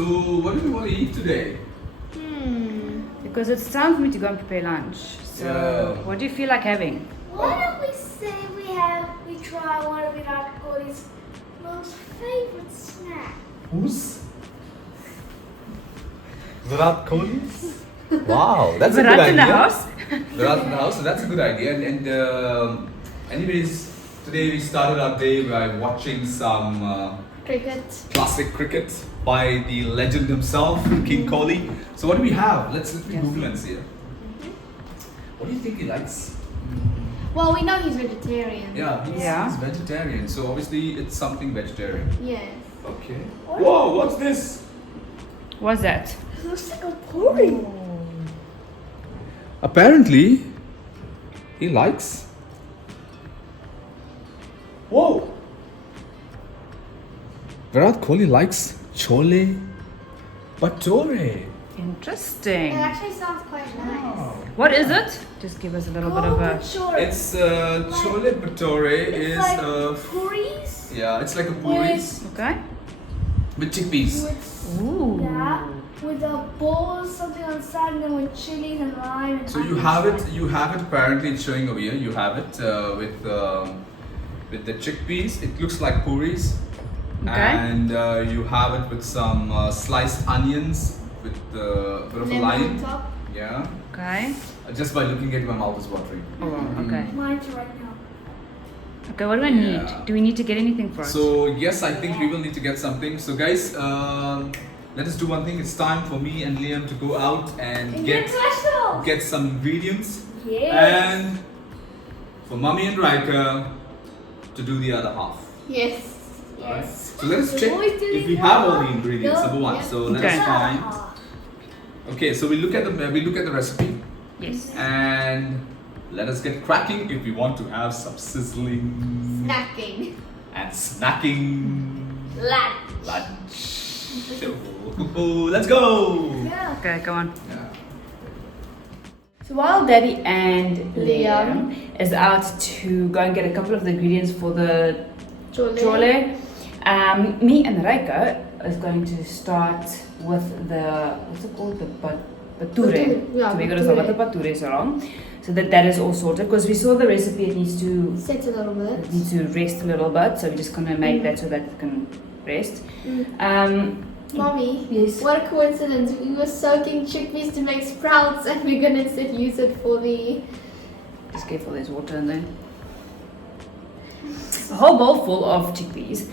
So, what do we want to eat today? Because it's time for me to go and prepare lunch. So, Yeah. what do you feel like having? Why don't we say we try one of Virat Kohli's most favorite snack? Who's? Virat Kohli? Wow, that's a good Virat idea. in the house? Virat in the house, so that's a good idea. Anyways, today we started our day by watching some Cricket. classic cricket by the legend himself, King Kohli. So what do we have? Let me Google and see. What do you think he likes? Well, we know he's vegetarian. Yeah, he's vegetarian. So obviously it's something vegetarian. Yes. Okay. Whoa, what's this? What's that? It looks like a puri. Apparently, he likes. Whoa! Virat Kohli likes Chole bhature. Interesting. It actually sounds quite nice. What is it? Just give us a little bit of a. It's Chole bhature is like puris. yeah, it's like a puris Okay. with chickpeas. Ooh. Yeah. With a bowl, something on the side, and then with chilies and lime. And So you have it. You have it. Apparently, it's showing over here. You have it with the chickpeas. It looks like puris. Okay. And you have it with some sliced onions with a bit of a lemon lime. on top. Yeah. Okay. Just by looking at it, my mouth is watering. Oh, okay. Mine's right now. Okay, what do I need? Yeah. Do we need to get anything for it? So yes, I think we will need to get something. So guys, let us do one thing. It's time for me and Liam to go out and get some ingredients, Yes. and for Mummy and Riker to do the other half. Yes. Alright. Yes. So let us The check boys do if the we have all other the half. ingredients. No, Number one. yeah. So let Okay. us find. Okay, so we look at the recipe Yes. and let us get cracking if we want to have some sizzling Snacking. and snacking Lunch. lunch. Let's go. Yeah. Okay, go on. Yeah. So while Daddy and Liam Liam is out to go and get a couple of the ingredients for the Chole. chole, me and Raika is going to start with the, what's it called? The bhature. Yeah, So we're going to start with the bhature along. So that is all sorted. Because we saw the recipe, it needs to Set a little bit. it needs to rest a little bit. So we're just going to make that so that it can rest. Mommy, Yes. what a coincidence. We were soaking chickpeas to make sprouts and we're gonna instead use it for the... Just careful, there's water in there. A whole bowl full of chickpeas.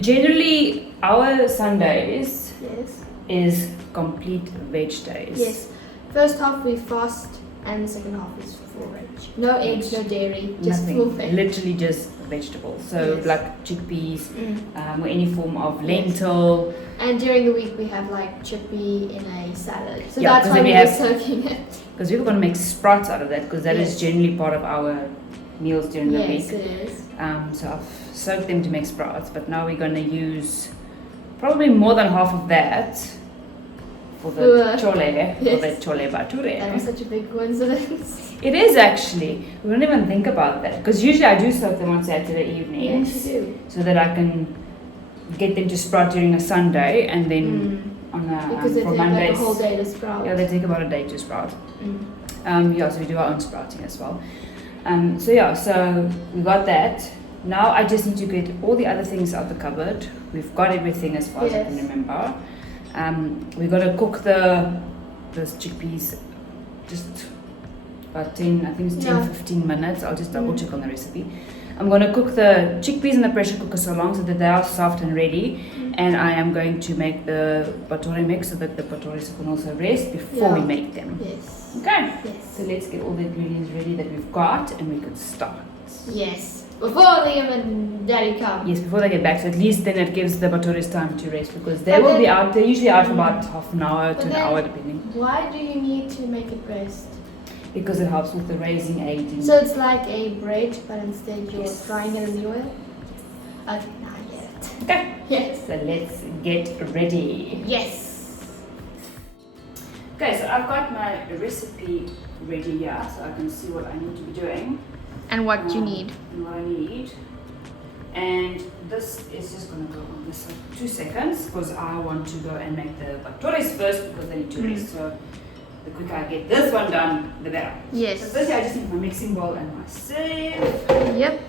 Generally, our Sundays Yes. is complete veg days. Yes. First half we fast and the second half is full veg. No eggs, no dairy, just full Nothing, veg. literally just vegetables. So Yes. like chickpeas, Mm. or any form of lentil. And during the week we have like chickpea in a salad. So Yeah, that's 'cause why then we we were have- soaking it. Because we're going to make sprouts out of that because that is Yes. generally part of our meals during the Yes, week. it is. So I've soaked them to make sprouts, but now we're going to use probably more than half of that for the chole, for Yes. the chole bhature. That was such a big coincidence. It is actually. We don't even think about that because usually I do soak them on Saturday evenings Yes, you do. so that I can get them to sprout during a Sunday and then on a, Because they for take like Mondays. a whole day to sprout. Yeah, they take about a day to sprout. Mm. So we do our own sprouting as well. So we got that. Now I just need to get all the other things out the cupboard. We've got everything as far as I can Yes. remember. We're gonna cook those chickpeas just about 10, I think it's 10, Yeah. 15 minutes. I'll just double check on the recipe. I'm gonna cook the chickpeas in the pressure cooker so long so that they are soft and ready. And I am going to make the bhature mix so that the bhatures can also rest before we Yeah. make them. Yes. Okay. Yes. So let's get all the ingredients ready that we've got and we could start. Yes. Before Liam and Daddy come. Yes, before they get back. So at least then it gives the bhatures time to rest because they But will then- be out. They're usually out for about half an hour But to an then- hour depending. Why do you need to make it rest? Because it helps with the raising agent. So it's like a bread, but instead you're Yes. frying it in the oil? Okay, now I get it. Okay. Yes. So let's get ready. Yes. Okay, so I've got my recipe ready here so I can see what I need to be doing. And what you Um, need. And what I need. And this is just going to go on this for 2 seconds because I want to go and make the bhatures first because they need to rest. So the quicker I get this one done, the better. Yes. So firstly, I just need my mixing bowl and my sieve. Yep.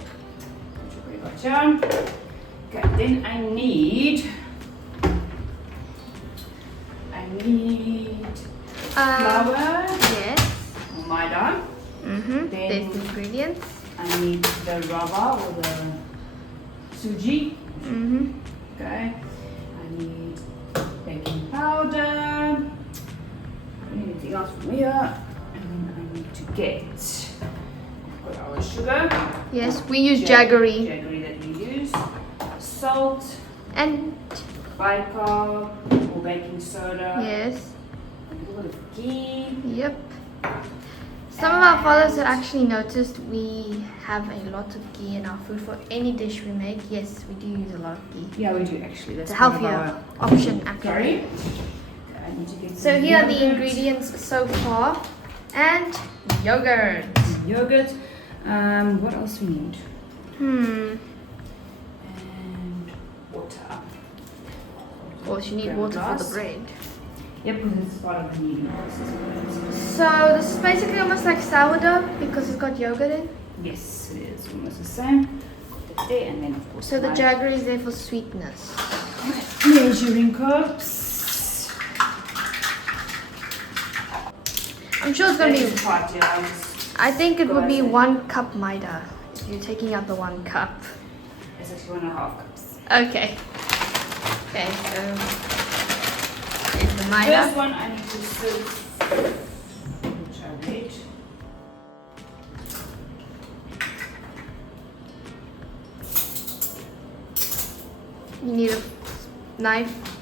Gotcha. Okay, then I need flour, Yes. maida. Mm-hmm. Then- There's the ingredients. I need the rava or the suji. Mm-hmm. Okay. I need baking powder. I don't need anything else from here. And then I need to get. We've got our sugar. Yes, we use jaggery. Jaggery that we use. Salt. And Bicarb or baking soda. yes. A little bit of ghee. Yep. Some of our followers have actually noticed we have a lot of ghee in our food for any dish we make. Yes, we do use a lot of ghee. Yeah, we do actually. That's It's a part of healthier our- option actually. Sorry. I need to get So some here are the yogurt. ingredients so far. And yogurt. Yogurt. What else we need? And water. Of course, you need Grab water for glass. the bread. Yep, because it's part of the kneading process. So this is basically almost like sourdough because it's got yogurt in. Yes, it is almost the same. Put it there, and then of course So the my jaggery is there for sweetness. measuring cups. I'm sure it's going to be, part, yeah. I'll just, I think it would be Go ahead. 1 cup maida. If you're taking out the 1 cup. it's actually 1.5 cups. Okay. Okay, so there's the maida. First one I need to sieve, which I read. You need a knife.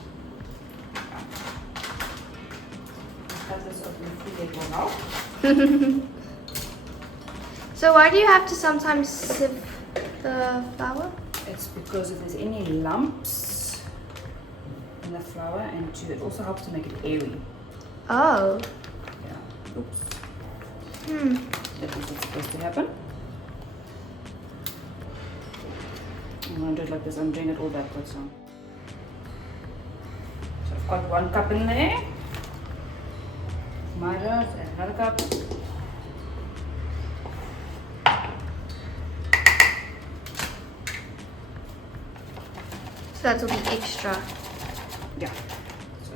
Cut this open 3 leg out. So why do you have to sometimes sieve the flour? It's because if there's any lumps in the flour, and it also helps to make it airy. Oh. Yeah. Oops. Hmm. That is what's supposed to happen. I'm going to do it like this. I'm doing it all backwards now. So I've got 1 cup in there. Maida, another cup. So that will be extra. Yeah. So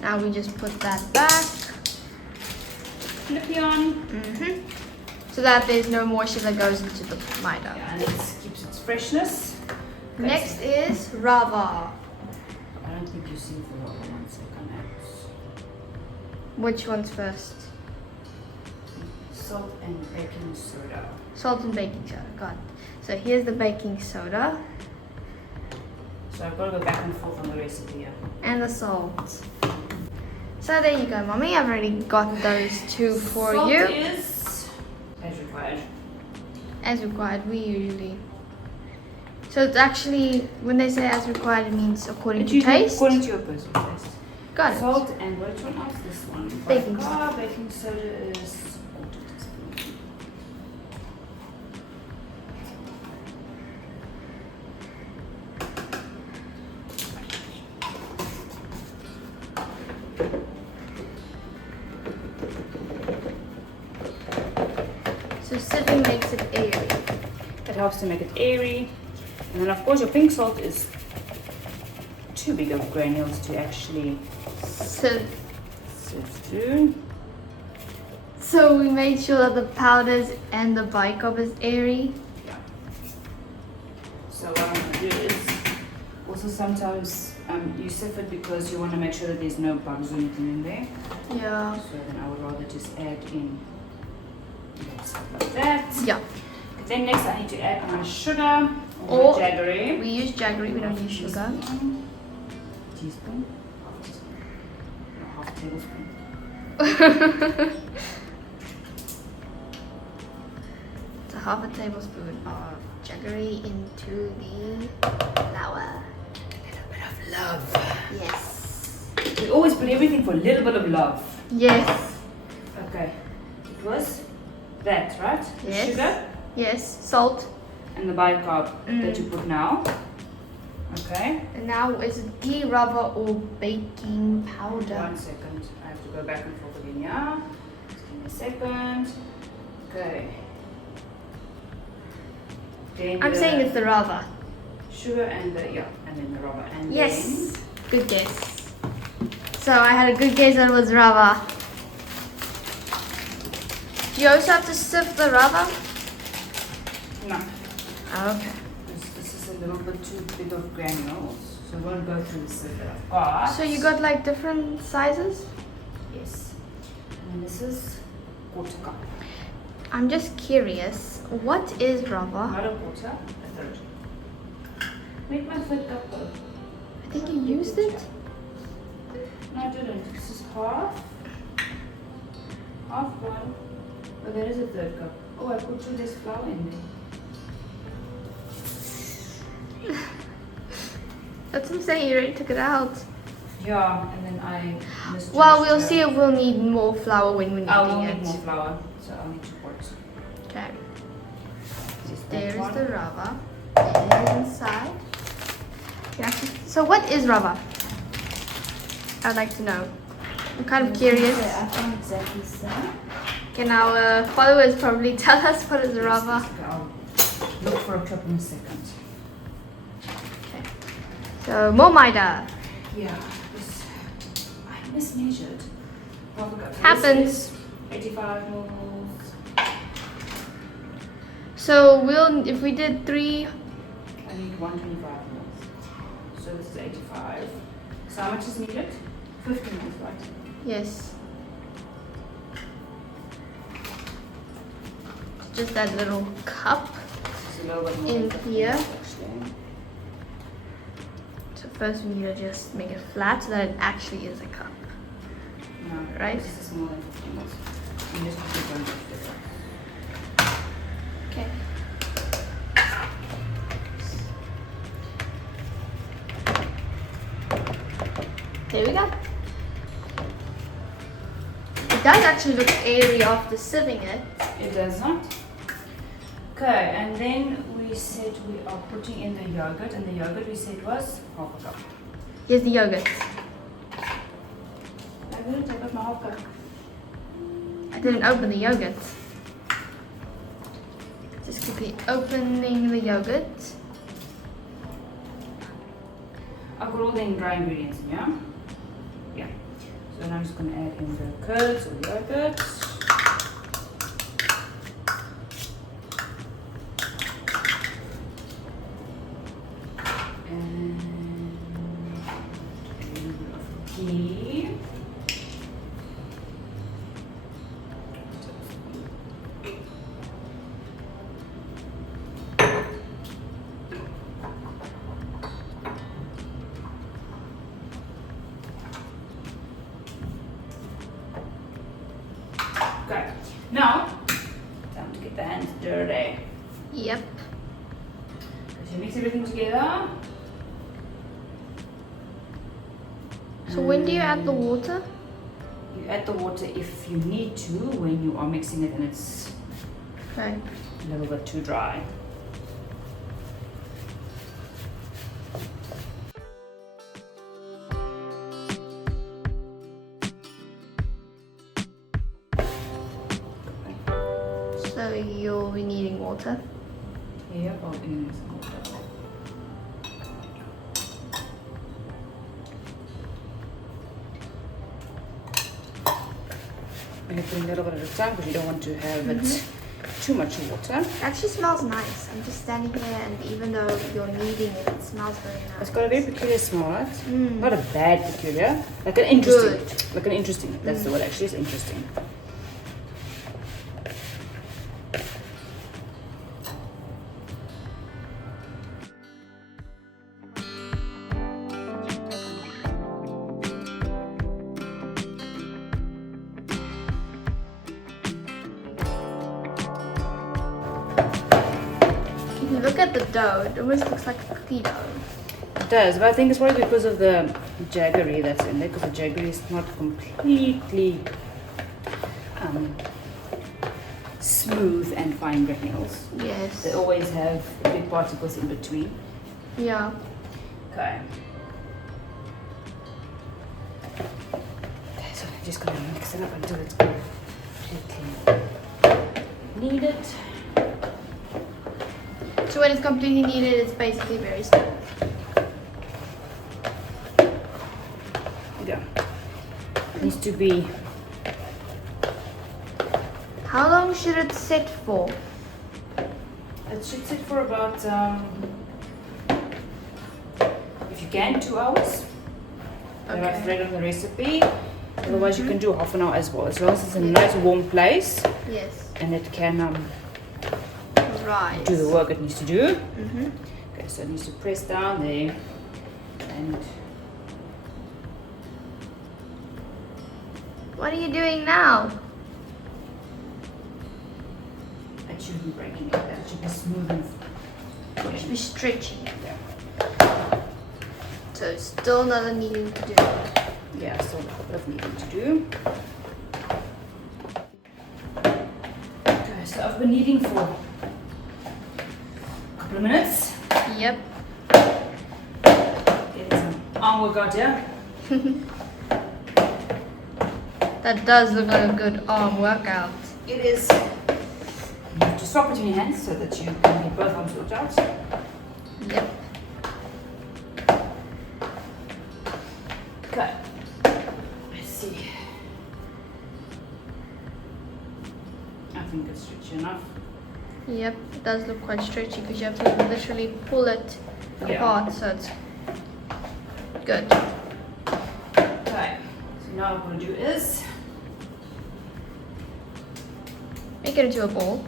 Now we just put that back. flip it on. Mm-hmm. So that there's no moisture that goes into the maida. Yeah, and it keeps its freshness. Okay, Next is rava. I don't think you see the other ones that come out. Which one's first? Salt and baking soda. Salt and baking soda. Got it. So here's the baking soda So I've got to go back and forth on the recipe here. and the salt. So there you go, mommy. I've already got those 2 for Salt you. is as required. As required, we usually. So it's actually, when they say as required, it means according to taste. According to your personal taste. Got it. Salt and which one else? This one. Baking Baking soda is quarter teaspoon. So sieving makes it airy. It helps to make it airy. And then of course your pink salt is too big of granules to actually So, sift through. so we made sure that the powders and the bicarb is airy. Yeah. So what I'm gonna do is also sometimes you sift it because you want to make sure that there's no bugs or anything in there. Yeah. So then I would rather just add in stuff like that. Yeah. Then next I need to add my sugar Or- or jaggery. We use jaggery, we don't use sugar. Teaspoon. Half tablespoon. So half a tablespoon of jaggery into the flour. Love. Yes. We always put everything for a little bit of love. Yes. Okay. It was that, right? Yes. Sugar Yes. Salt. and the bicarb that you put now. Okay. And now is it ghee, rava, or baking powder? 1 second. I have to go back and forth again, yeah? Just give me a second. Okay. Then I'm saying it's the rava. sugar and the and then the rubber and Yes. Good guess. So I had a good guess that it was rava. Do you also have to sift the rava? then no. Okay. This is a little bit too big of granules, so we'll go through the sieve that I've got. So you got like different sizes? yes, and then this is quarter cup, I'm just curious. What is rava? not a quarter, a third. Make my third cup though. I think you used it. No, I didn't. This is half. Half one. But there is a third cup. Oh, I put too less flour in there. That's what I'm saying. You already took it out. Yeah, and then I misjudged. Well, we'll see if we'll need more flour when we're I will kneading need it. more flour, so I'll need 2 quarts. Okay. Just There that is one. the rava. It is inside. So what is rava? I'd like to know. I'm kind of curious. Yeah, I can't exactly say. Can our followers probably tell us what is rava? Okay, I'll look for a clip in a second. Okay. So more maida. Yeah, this, I mismeasured. Half a cup. So Happens. this is 85 mils. So we'll, if we did 3, I need 125 mils. So this is 85. So how much is needed? 50 mils, right? yes. Just that little cup. This is a little bit more In than 50 here. mils, actually. So first we need to just make it flat so that it actually is a cup. No, Right. This is more than 50 mils. You just put it on the figure. Okay. There we go. It does actually look airy after sieving it. It does not. Okay, and then we said we are putting in the yogurt, and the yogurt we said was half a cup. Here's the yogurt. I didn't take out my half cup. I didn't open the yogurt. Just quickly opening the yogurt. I've got all the dry ingredients in, yeah? Yeah. So now I'm just going to add in the curds or yogurt. And a little bit of ghee. Okay, now time to get the hands dirty. Yep. So you mix everything together. So when do you add the water? You add the water if you need to when you are mixing it and it's Okay. a little bit too dry. So you'll be needing water. Here, or in some water. And put a little bit at a time because you don't want to have it too much water. It actually smells nice. I'm just standing here and even though you're kneading it, it smells very nice. It's got a very peculiar smell, right? Mm. Not a bad peculiar, like an interesting. Good. Like an interesting. That's the word. Actually, it's interesting. If you look at the dough, it almost looks like a cookie dough. It does, but I think it's probably because of the jaggery that's in there, because the jaggery is not completely smooth and fine granules. Yes. They always have big particles in between. Yeah. Okay. Okay, so I'm just gonna mix it up until it's completely kneaded. So when it's completely kneaded, it's basically very smooth. Yeah. It needs to be. How long should it sit for? It should sit for about, if you can, 2 hours. That I've read on the recipe. Otherwise, you can do half an hour as well, as long as it's in a nice warm place Yes. and it can Right. do the work it needs to do. Mm-hmm. Okay, so it needs to press down there and. What are you doing now? It shouldn't be breaking like that. It should be smooth and You should be stretching it. yeah. So still another kneading to do. Yeah, still a couple of kneading to do. Okay, so I've been kneading for a couple of minutes. Yep. Getting some arm workout here. That does look like a good arm workout. It is. You have to swap between your hands so that you can get both arms worked out. Yep. Okay. Let's see. I think it's stretchy enough. Yep. It does look quite stretchy because you have to literally pull it Yeah. apart, so it's good. Okay. So now what I'm going to do is Make it into a ball.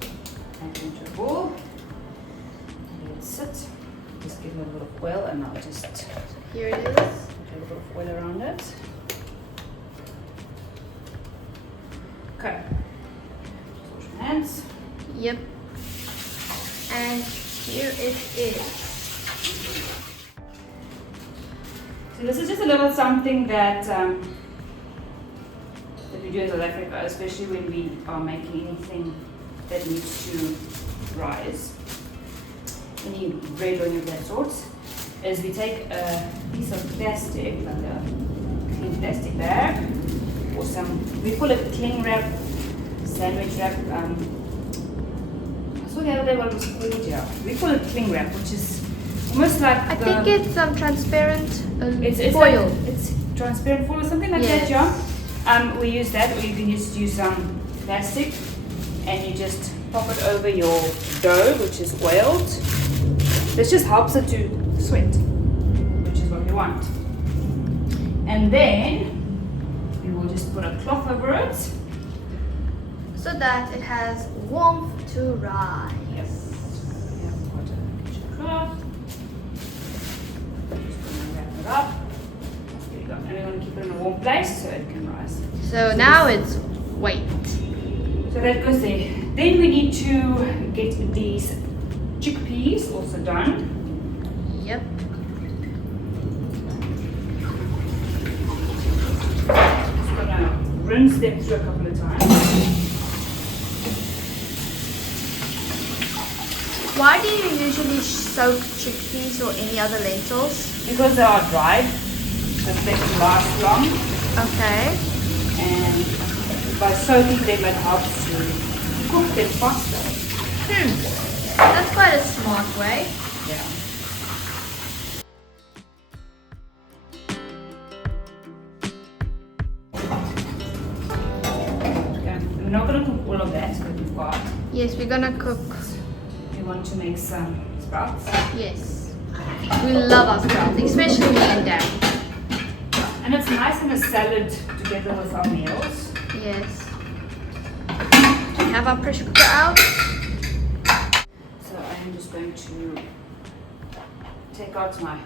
add it into a bowl. And let it sit. Just give it a little bit of oil and I'll just Here it is. put a little bit of oil around it. Okay. Just wash my hands. Yep. And here it is. So this is just a little something that we do in South Africa, especially when we are making anything that needs to rise, any bread or any of that sort, is we take a piece of plastic, like a clean plastic bag, or some, we call it cling wrap, sandwich wrap. I saw the other day what it was called here. We call it cling wrap, which is almost like I think it's transparent it's foil. like, it's transparent foil or something like Yes. that, yeah. We use that, or you can just use some plastic, and you just pop it over your dough, which is oiled. This just helps it to sweat, which is what we want. And then we will just put a cloth over it. So that it has warmth to rise. Yes. We have got a kitchen cloth. Just gonna wrap it up. There you go. And we're gonna keep it in a warm place so it can rise. So now it's wait. So that goes there. Then we need to get these chickpeas also done. Yep. Just gonna rinse them through a couple of times. Why do you usually soak chickpeas or any other lentils? Because they are dried, so they can last long. Okay. And by soaking them, it helps to cook them faster. That's quite a smart way. Yeah. Okay. We're not gonna cook all of that because we've got. Yes, we're gonna cook. We want to make some sprouts. Yes. We love our sprouts, especially me and Dad. And it's nice in a salad together with our meals. Yes. We have our pressure cooker out. So I am just going to take out my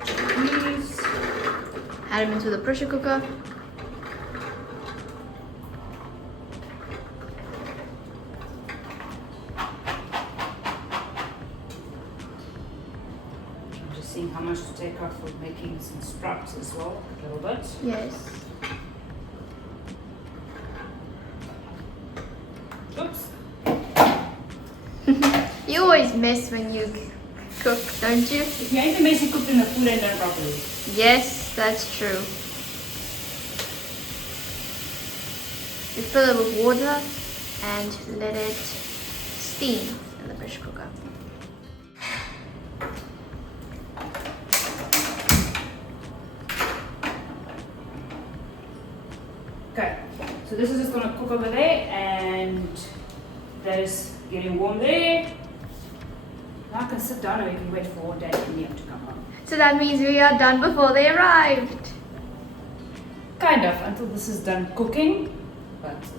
chickpeas. Add them into the pressure cooker. I'm just seeing how much to take out for making some sprouts as well, a little bit. Yes. Oops. mess when you cook, don't you? If you ain't a mess, you cooked in the food and done properly. Yes, that's true. We fill it with water and let it steam in the pressure cooker. Okay, so this is just gonna cook over there, and that is getting warm there. Now I can sit down and we can wait for Dad and Liam to come home. So that means we are done before they arrived. Kind of, until this is done cooking, but it's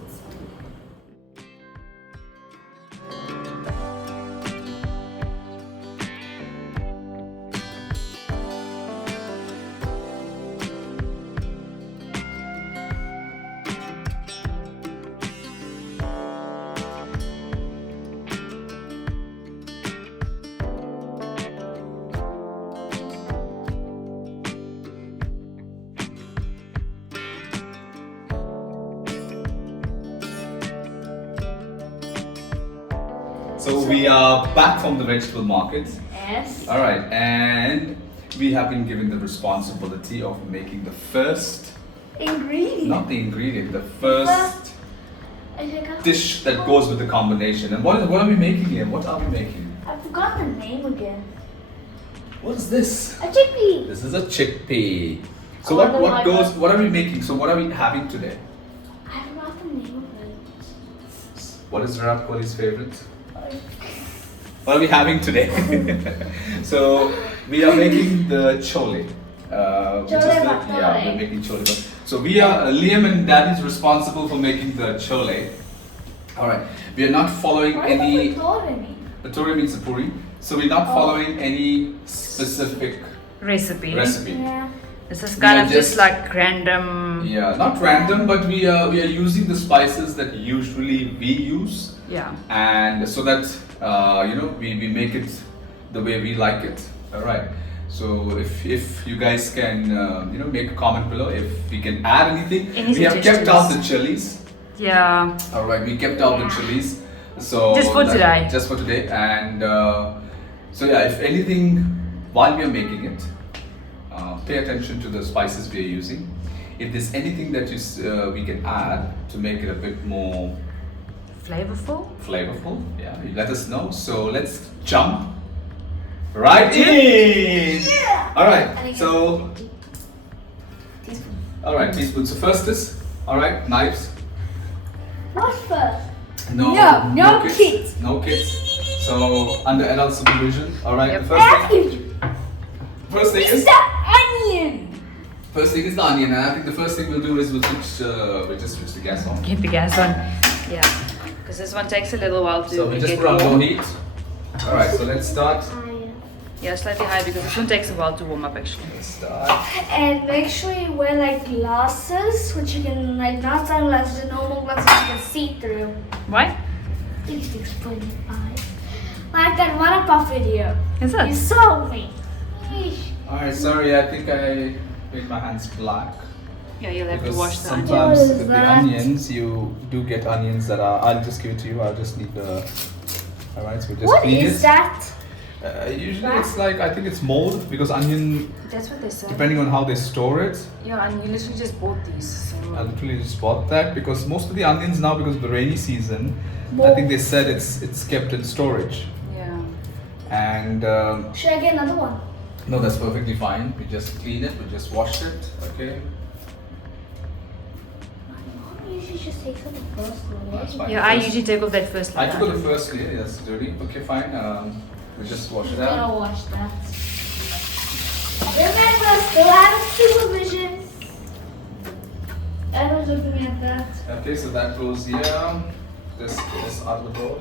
So we are back from the vegetable market. Yes. All right, and we have been given the responsibility of making the first, Ingredient. not the ingredient, the first I forgot. dish that goes with the combination. And what are we making here? What are we making? I forgot the name again. What is this? A chickpea. This is a chickpea. So Oh, what are we making? So what are we having today? I forgot the name of it. What is Virat Kohli's favorite? What are we having today? So we are making the chole. Bhature. We're making chole. So we are Liam and Daddy is responsible for making the chole. All right. We are not following What any. does bhature mean? Bhature means the puri. So we're not following any specific recipe. Yeah. This is We kind are of just just- like random. Yeah, not random, but we are using the spices that usually we use, Yeah. and so that we make it the way we like it. All right. So if you guys can make a comment below if we can add anything. Any We have kept out suggestions? the chilies. Yeah. All right, we kept out the chilies. So Just for today. Just for today, and so yeah, if anything, while we are making it, pay attention to the spices we are using. If there's anything that we can add to make it a bit more flavorful, yeah, you let us know. So let's jump right in. Yeah. All I right. think So Teaspoon. all right, teaspoon. So first is all right, knives. What first? No, No kids. No kids. So under adult supervision. All right. Yep. The first thing It's is the onion. the onion, and I think the first thing we'll do is we'll just switch the gas on. Keep the gas on. Yeah. Because this one takes a little while to So we just get put on low warm. heat. All right. So let's start. Yeah, slightly high because this one takes a while to warm up actually. Let's start. And make sure you wear like glasses, which you can not sunglasses, normal glasses you can see through. Why? 36.5. Like that one up off video. Is You it? saw me. Eesh. All right. Sorry, I think I made my hands black. Yeah, you'll have to Because wash that. sometimes What is with the that? onions, you do get onions that are. I'll just give it to you. I'll just need the. All right. So we just What clean is it. that? Usually it's like I think it's mold because onion, That's what they said. depending on how they store it. Yeah, and you literally just bought these. So. I literally just bought that because most of the onions now, because of the rainy season, I think they said it's kept in storage. Yeah. And Should I get another one? no, that's perfectly fine. We just clean it. We just wash it. Okay. My mom usually just takes out the first That's one. fine. Yeah, I First- usually take off that first I layer. took out the first layer. That's dirty. Okay, fine. We just wash it I'm out. gonna wash that. Remember, still out of supervision. I was looking at that. Okay, so that goes here. This out of the bowl.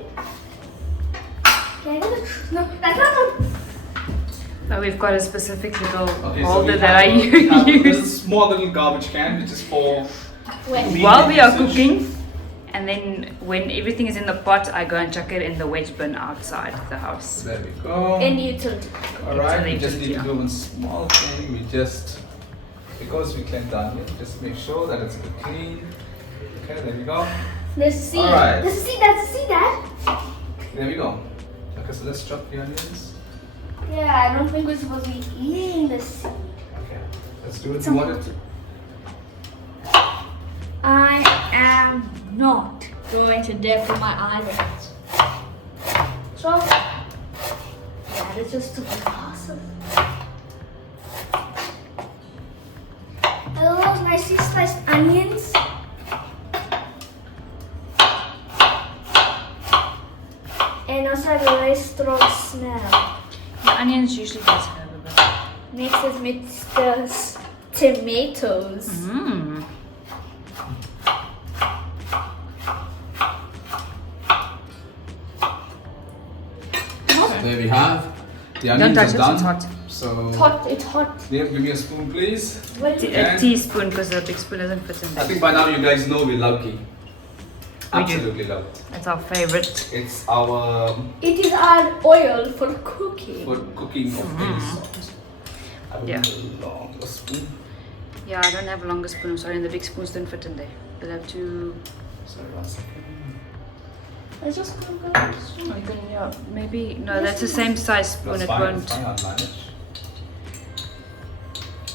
Can I get a No, that's not the. But we've got a specific little Okay, so holder we that I we have a use little small little garbage can, which is for Wait. while we are usage. cooking. And then when everything is in the pot, I go and chuck it in the wet bin outside the house. There we go. In utility. Alright, we It's just a need to yeah. do one small thing. We just, because we cleaned the onion, just make sure that it's a bit clean. Okay, there we go. There's a seed. Alright. There's a seed. That's a seed, Dad. There we go. Okay, so let's chop the onions. Yeah, I don't think we're supposed to be eating the seed. Okay, let's do it. You want it? I am not going to dip in my eyelids. So, that is just the process. Are those nicely sliced onions? And also have a very strong smell. The onions usually does have a bit. Makes it with the tomatoes. Mmm. There we have. The Don't onions touch are it, done. it's hot. So, It's hot, it's hot. Dev, give me a spoon, please. What do you A teaspoon because the big spoon doesn't fit in I there. think by now you guys know we love ghee. We do. Absolutely love it. That's our favorite. It's our It is our oil for cooking. for cooking of any sort. I will Yeah. need a longer spoon. Yeah, I don't have a longer spoon. I'm sorry, and the big spoons don't fit in there. You'll have to. Sorry, 1 second. Let's just cook it. Oh, you can, yeah, maybe. No, that's the same size spoon. That's It fine, won't. it's fine, I'll manage.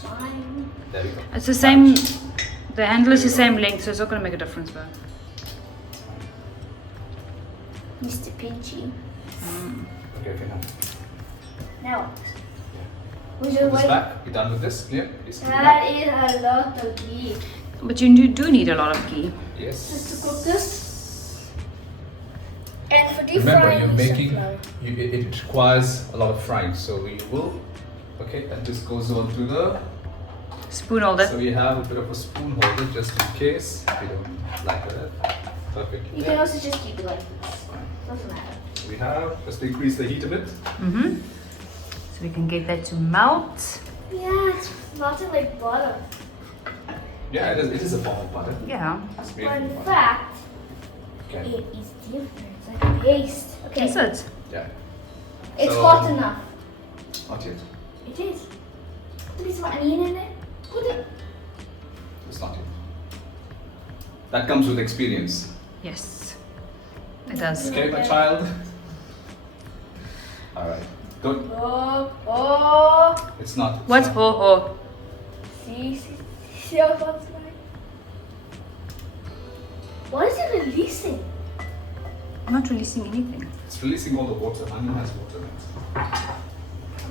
Fine. There we go. It's the same. The handle is the same length, so it's not going to make a difference, but. Mr. Pinchy. Okay, now. Now, Put we just this wait. back. You done with this? Clear? Please keep it back. That is a lot of ghee. But you do need a lot of ghee. Yes. Just to cook this. And for deep Remember, frying, you're we making, sunflower. it requires a lot of frying, so you will, okay, that just goes on to the, Spoon holder. so we have a bit of a spoon holder just in case we don't like that. Perfect. You can also just keep it like this. Doesn't matter. We have, just to increase the heat a bit. Mm-hmm. So we can get that to melt. Yeah, it's melting like butter. Yeah, it is a form of butter. Yeah. It's made But from in butter. fact, Okay. it is different. It's like a paste. Okay. Is it? Yeah. It's So- hot enough. Not yet. It is. Put some onion in it. Put it. It's not yet. That comes with experience. Yes. It does. Okay, my child. All right. Don't. Oh. It's not. What's ho ho? See how it's like? What is it releasing? I'm not releasing anything. It's releasing all the water. Onion has water in it.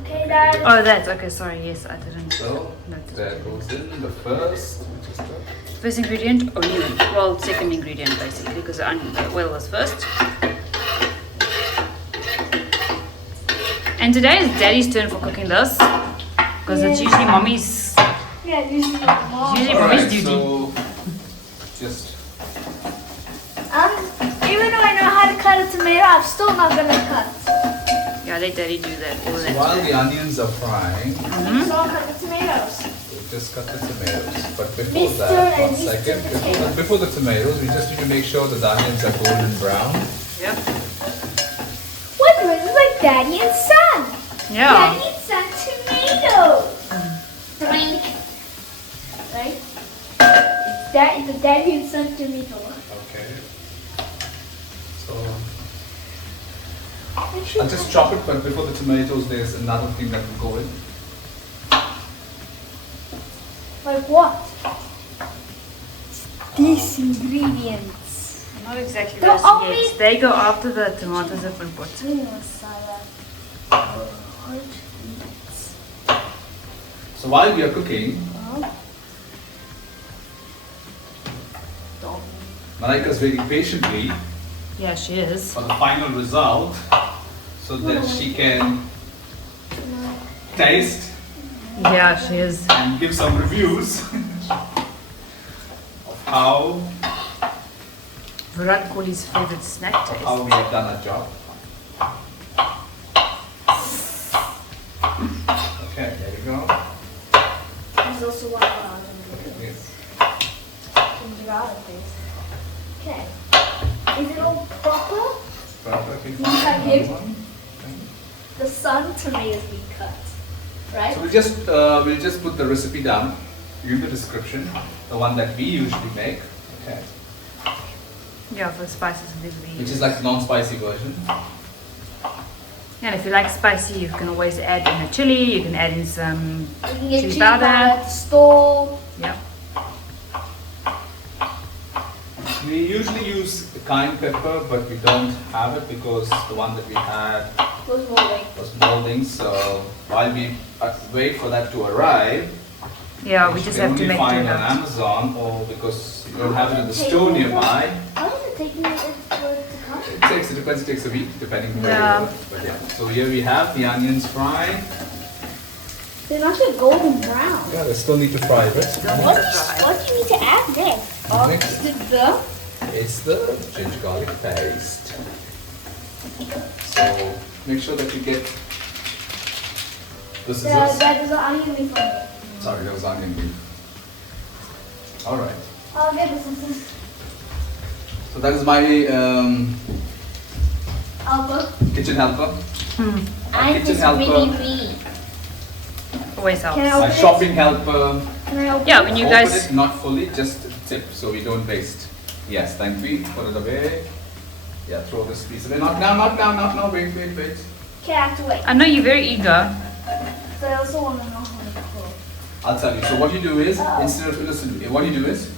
Okay, Dad. Oh, that's okay. Sorry. Yes, I didn't. So notice. there goes in the first, which is the First ingredient, onion. Well, second ingredient basically, because the oil was first. And today is Daddy's turn for cooking this, because it's usually Mommy's. Yeah, this is my mom. Usually All Mommy's right, duty. so just Even though I know how to cut a tomato, I'm still not gonna cut. Yeah, let Daddy do that. All so that. while the onions are frying, So I'll cut the tomatoes. we'll just cut the tomatoes. But before Mr. that, and one Mr. second. Potato. Before the tomatoes, we just need to make sure that the onions are golden brown. Yep. What? This is like Daddy and Son. Yeah. Daddy and Son tomatoes. Drink. Right? It's a Daddy and Son tomato. Okay. So Actually, I'll just chop it, but before the tomatoes, there's another thing that will go in. like what? These ingredients. Not exactly The those only- yet. They go after the tomatoes have been put. Green masala. Hot meats. So while we are cooking, Malaika's waiting patiently Yeah, she is. for the final result so that she can taste Yeah, she is. and give some reviews of how Virat Kohli's favorite snack taste. how we have done our job. Okay, there we go. There's also one more Yes. Okay. Is it all proper? Perfectly You cut fine. it? Okay. The sun tomatoes we cut. Right? So we'll just put the recipe down in the description, the one that we usually make. Okay. Yeah, for the spices and things we Which use. is like the non-spicy version. Yeah, and if you like spicy, you can always add in a chili. You can add in some You can get chili chili powder powder. at the store. Yeah. We usually use cayenne pepper, but we don't have it because the one that we had Those more was molding. So while we wait for that to arrive, Yeah, we which just you can have to only make do find on that. Amazon, or because you don't have it in the store nearby. How long is it taking it for it to come? It depends, it takes a week depending on where Yeah. you are. But yeah, so here we have the onions fried. They're not yet golden brown. Yeah, they still need to fry a bit. What do you need to add there? Next, it's the ginger garlic paste. So make sure that you get the scissors. That is the onion leaf on it. Sorry, that was onion leaf. All right. I'll get the scissors. So that is my Alpha. kitchen helper. I kitchen just helper. really read. Always helps. Can I My open shopping helper. it? Can I open Yeah, it? when you Open guys. it, not fully, just a tip so we don't waste. Yes, thank you. Put it away. Yeah, throw this piece away. Not now, not now, not now. Wait. Okay, I have to wait. I know you're very eager. But I also want to know how to cook. I'll tell you. So what you do is, instead of, listen, what you do is,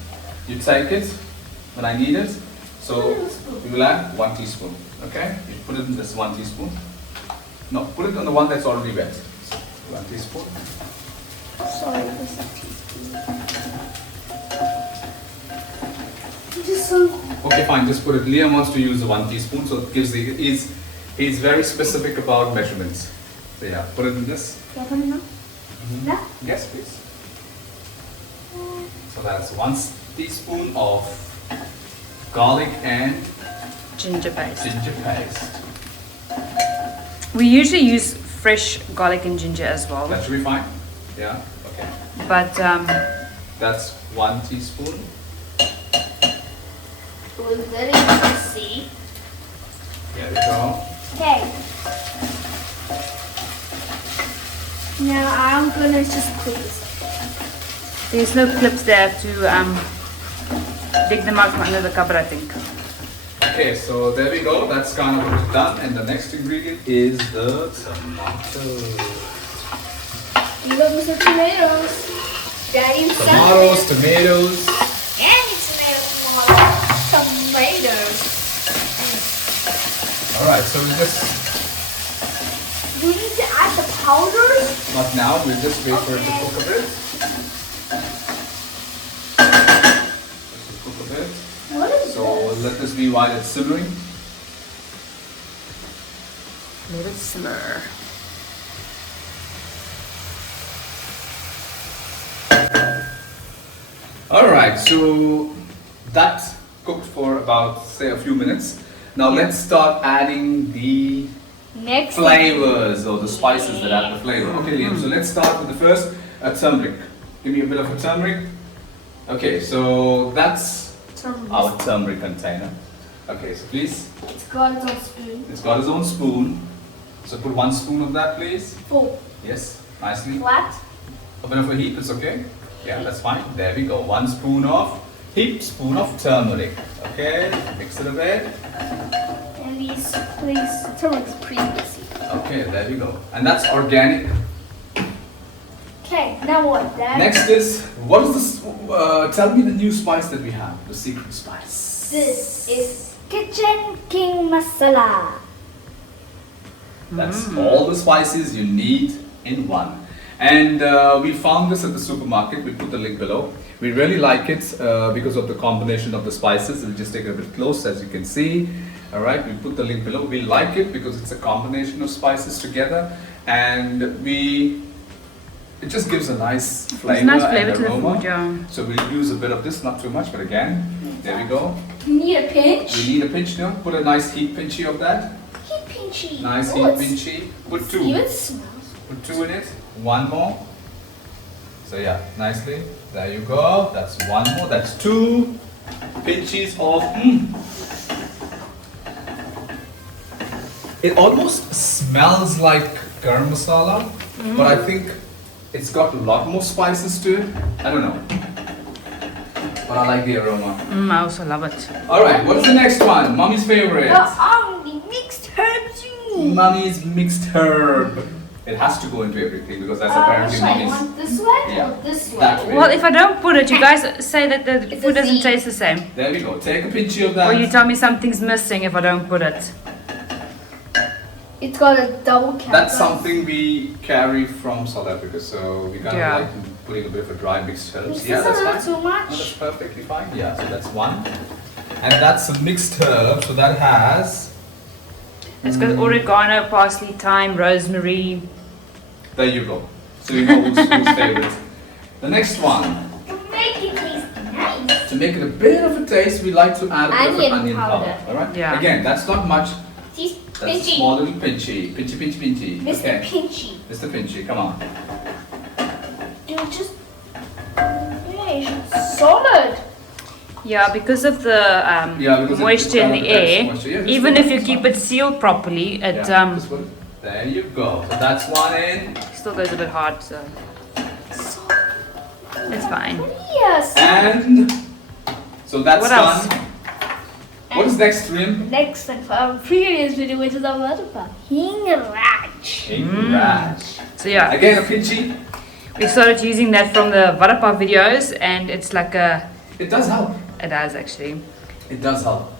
you take it when I need it. So you will add 1 teaspoon. Okay? You put it in this 1 teaspoon. No, put it on the one that's already wet. So 1 teaspoon. Sorry, this is a teaspoon. Just some. Okay, fine. Just put it. Liam wants to use the 1 teaspoon, so it gives the. He's very specific about measurements. So yeah, put it in this. Can I put it now? Yeah? Yes, please. So that's 1 teaspoon of garlic and Ginger paste. ginger paste. We usually use fresh garlic and ginger as well. That should be fine. Yeah. Okay. But That's 1 teaspoon. It was very messy. There we go. Okay. Now I'm gonna just cook this. there's no clips there to dig them out from under the cupboard, I think. Okay, so there we go. That's kind of done. And the next ingredient is the tomatoes. These are some tomatoes. Daddy and Tomatoes, tomatoes. And tomatoes. All right, so we just Do we need to add the powders? not now. We'll just wait for it to cook a bit. Cook a bit. What is So let this be while it's simmering. Let it simmer. All right, so that cooked for about say a few minutes. Now let's start adding the Next. flavors or the spices that add the flavor. Okay, Liam. So let's start with the first turmeric. Give me a bit of a turmeric. Okay, so that's our turmeric container. Okay, so please. It's got its own spoon. It's got its own spoon. So put 1 spoon of that, please. Full. Yes, nicely. Flat. A bit of a heap is okay. Yeah, that's fine. There we go. 1 spoon of spoon of turmeric. Okay, mix it a bit. And these, please, turmeric's pretty messy. Okay, there we go. And that's organic. Okay, now what, Dad? Next is, what is this? Tell me the new spice that we have, the secret spice. This is Kitchen King Masala. That's all the spices you need in one. And we found this at the supermarket. We put the link below. We really like it because of the combination of the spices. We'll just take it a bit close, as you can see. All right, we put the link below. We like it because it's a combination of spices together, and it just gives a nice flavor, It's a nice flavor and to the aroma. food, yeah. So we'll use a bit of this, not too much, but again, there we go. You need a pinch? We need a pinch now. Put a nice heat pinchy of that. Heat pinchy. Nice Oh, heat it's- pinchy. Put 2. Even smells. Put 2 in it. 1 more. So yeah, nicely. There you go. That's 1 more. That's 2 pinches of. It almost smells like garam masala, but I think it's got a lot more spices to it. I don't know. But I like the aroma. I also love it. Alright, what is the next one? Mommy's favorite. The mixed herbs you Mummy's mixed herb. It has to go into everything because that's apparently Which way? You mummy's. want this way Yeah, or this way? that way. Well, if I don't put it, you guys say that the It's food a doesn't Z. taste the same. There we go. Take a pinchy of that. Or you tell me something's missing if I don't put it. It's got a double cap. That's something we carry from South Africa, so we kind Yeah. of like putting a bit of a dry mixed herbs. Is Yeah, this that's a fine. little too much? No, that's perfectly fine. Yeah, so that's one. And that's a mixed herb, so that has. It's got oregano, parsley, thyme, rosemary. There you go. So you know who's favorite. The next one. Make it taste nice. To make it a bit of a taste, we like to add a bit of Onion onion powder. powder. Alright? Yeah. Again, that's not much. Taste That's a pinchy. small little pinchy. Pinchy. Mr. Okay. Pinchy. Mr. Pinchy, come on. Dude, just. Yeah, it's solid. Yeah, because of the Yeah, because moisture in the air, moisture. Yeah, just even put if you it's keep fine. it sealed properly, it Yeah, just put it. There you go. So that's one in. still goes a bit hard, so So it's fine. yes. And so that's What else? done. What is next, Rim? Next thing for our previous video, which is our butterfly. Hingraj. Raj. So yeah, Again, a pinchy. we started using that from the Varapa videos, and it's like a. It does help. It does actually. It does help.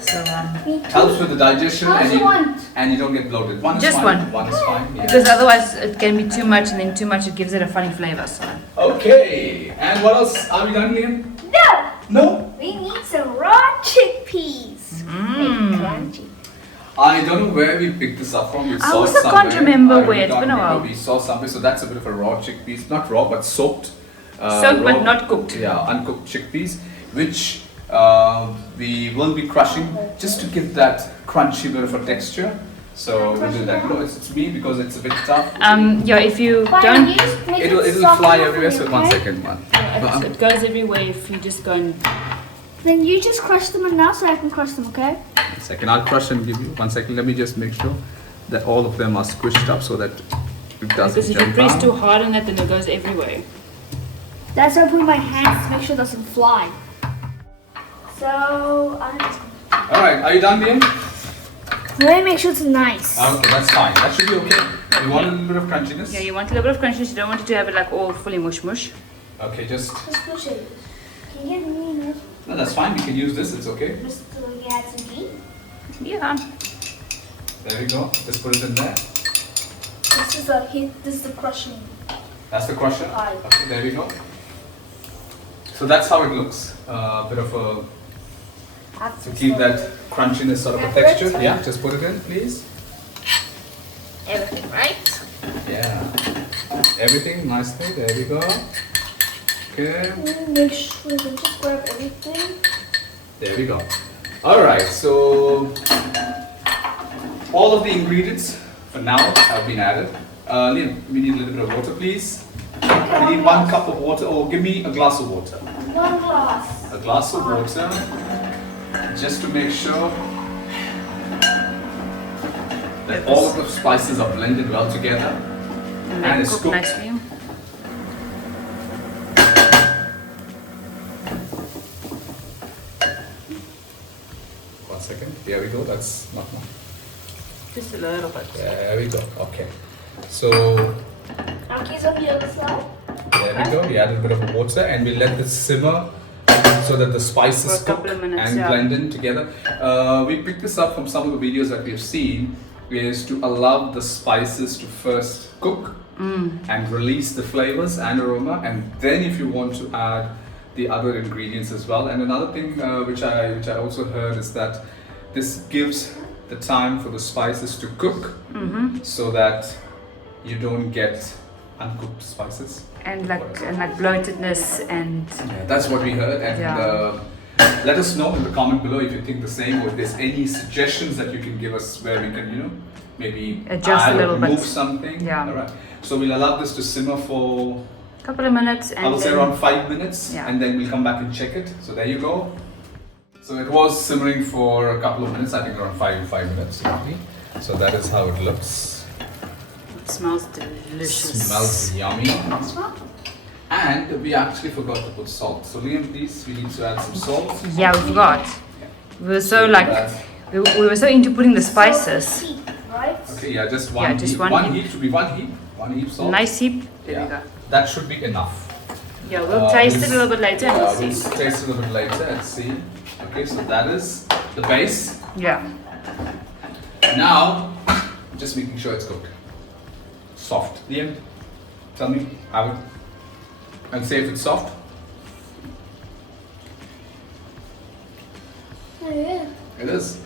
So Helps with the digestion How much you want? and you don't get bloated. One is Just fine. one. One is fine. Yeah. because otherwise it can be too much, and then too much it gives it a funny flavor. So Okay. And what else? Are we done, Liam? No! No. We need some raw chickpeas. Make it crunchy. I don't know where we picked this up from. We I saw also it somewhere. can't remember I really where. It's can't been a remember. while. We saw somewhere. So that's a bit of a raw chickpeas. Not raw, but soaked. soaked but raw- not cooked. Yeah, uncooked chickpeas, which we will be crushing just to give that crunchy bit of a texture. So we'll do that. No, it's me because it's a bit tough. Yeah, if you Why don't, you just make It'll it fly softer everywhere. for So me, one okay? second, one. it goes everywhere if you just go and. Then you just crush them enough so I can crush them, okay? One second, I'll crush and give you. One second, let me just make sure that all of them are squished up so that it doesn't Because if you jump press down. too hard on it, then it goes everywhere. That's why I put my hands to make sure it doesn't fly. So, I'm just Alright, are you done, Liam? let me make sure it's nice. Okay, that's fine. That should be okay. You want a little bit of crunchiness? Yeah, you want a little bit of crunchiness. You don't want it to have it like all fully mush mush. Okay, just. Just push it. Can you give me this? No, that's fine. We can use this. It's okay. Just to get some heat. Yeah. There we go. Just put it in there. This is a heat, this is the crushing. That's the crusher. Aye. Okay, there we go. So that's how it looks. Bit of a to keep that crunchiness sort of a Pepper it? texture. Yeah, just put it in, please. Everything, right? Yeah. Everything nicely. There we go. Okay. Make sure to just grab everything. There we go. Alright, so all of the ingredients for now have been added. Liam, we need a little bit of water, please. We need 1 cup of water, or give me a glass of water. 1 glass. A glass of water, just to make sure that all of the spices are blended well together. And And then it's cook cooked. nicely. One second. Here we go. That's not much. Just a little bit. There we go. Okay. So Now keep on the other side. there we go. We added a bit of water and we let this simmer so that the spices For a cook couple of minutes, and yeah. blend in together. We picked this up from some of the videos that we've seen, is to allow the spices to first cook and release the flavors and aroma, and then if you want to add the other ingredients as well. And another thing which I also heard is that this gives the time for the spices to cook, so that you don't get uncooked spices. And like bloatedness and Yeah, that's what we heard, and Yeah. let us know in the comment below if you think the same, or if there's any suggestions that you can give us where we can, maybe Adjust add a little or remove bit. something. Yeah. All right. So we'll allow this to simmer for, a couple of minutes, I and would say then around 5 minutes, Yeah. and then we'll come back and check it. So there you go. So it was simmering for a couple of minutes, I think around 5 minutes roughly. So that is how it looks. it smells delicious. Smells yummy. Smell? And we actually forgot to put salt. So Liam, please, we need to add some salt. Yeah, we forgot. We were so do like that. We were so into putting the spices. So heat, right? Okay, yeah, just one Yeah, just heap. one One heap. heap should be one heap. One heap salt. Nice heap. There Yeah, we go. that should be enough. Yeah, we'll taste it a we'll little bit later and Yeah, we'll we'll see. taste it a little bit later and see. Okay, so that is the base. Yeah. Now, just making sure it's cooked. Soft. Liam, tell me, have it. And say if it's soft. Oh, yeah. It is.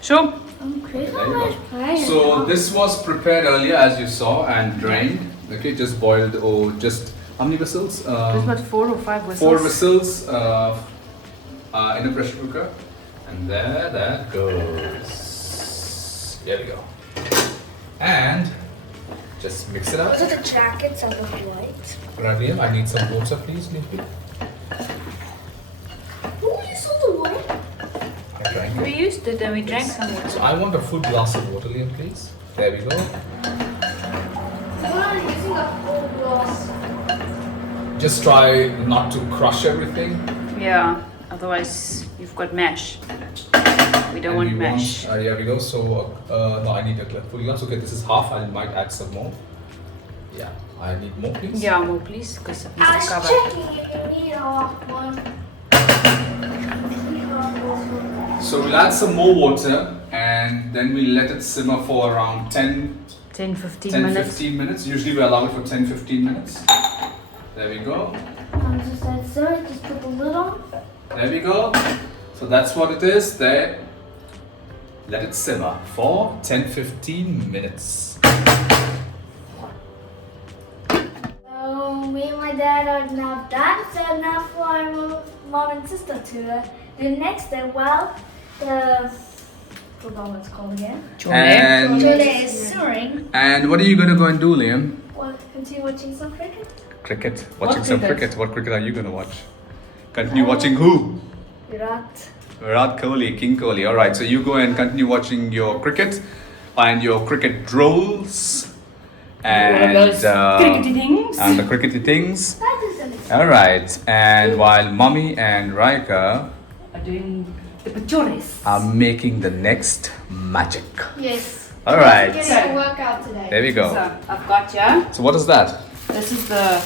Sure. I'm crazy. There you go. Right. So this was prepared earlier, as you saw, and drained. Okay, just boiled or just how many whistles? There's about 4 or 5 whistles. 4 whistles in a pressure cooker, and there that goes. Here we go. And just mix it up. Those are the jackets I look white. Raviam, I need some water, please, Limpy. Oh, you saw the water? I drank We it. used it and we drank some So water. I want a full glass of water, Liam, please. There we go. I'm using a full glass. Just try not to crush everything. Yeah, otherwise you've got mash. We don't And want we mash. Here we go. So no, I need a full glass. Okay, this is half. I might add some more. Yeah, I need more, please. Yeah, more please, because of I the was cover. checking if you need one. So we'll add some more water and then we'll let it simmer for around 10 10-15 10 minutes. 15 minutes. Usually we allow it for 10 15 minutes. There we go. I'm just like, sorry, just put the lid on. There we go. So that's what it is. There. Let it simmer for 10 15 minutes. So me and my dad are now done. So now for our mom and sister to do next. And well, the forgot what it's called again. Chole. And Chole is simmering. and what are you gonna go and do, Liam? Well, continue watching some cricket. Cricket. What Watching some cricket? cricket. What cricket are you gonna watch? Continue watching who? Virat. Virat Kohli, King Kohli. All right. So you go and continue watching your cricket and your cricket drills and All of those crickety things. and the crickety things. That is an All right. And while Mommy and Raika Are doing the bhatures. are making the next magic. Yes. All right. Getting a workout today. There we go. So I've got ya. So what is that? This is the